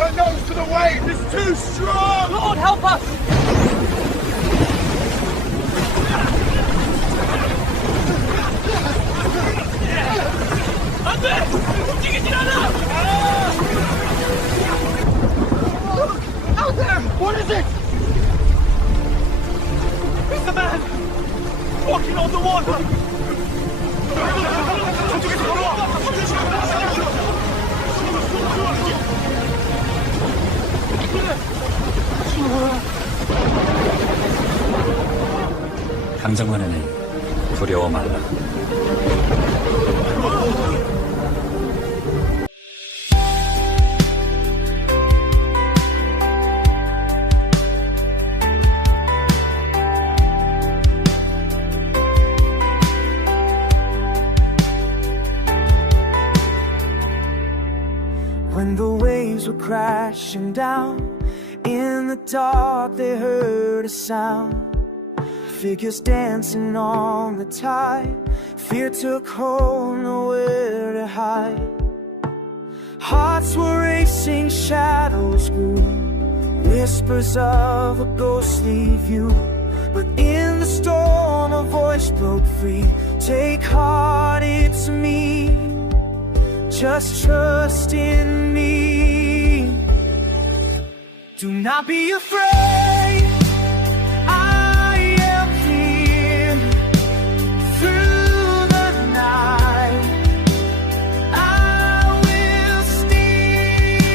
Her nose to the waves is too strong! Lord, help us! Out there! What is it? It's a man! Walking on the water! 강정만에는 두려워 말라. When the waves were crashing down, in the dark they heard a sound. Figures dancing on the tide. Fear took hold, nowhere to hide. Hearts were racing, shadows grew. Whispers of a ghostly view. But in the storm a voice broke free. Take heart, it's me. Just trust in me. Do not be afraid. I am here through the night. I will steer.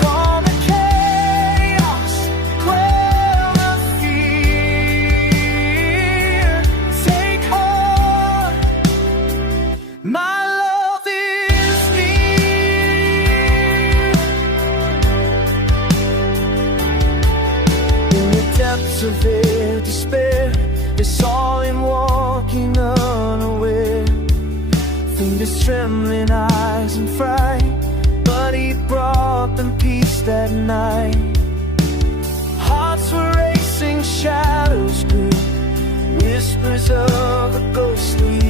Calm the chaos, quell the fear. Take heart, my love is near. In the depths of their despair, they saw him walking unaware. Fingers trembling, eyes in fright, but he brought them peace that night. Hearts were racing, shadows grew. Whispers of a ghostly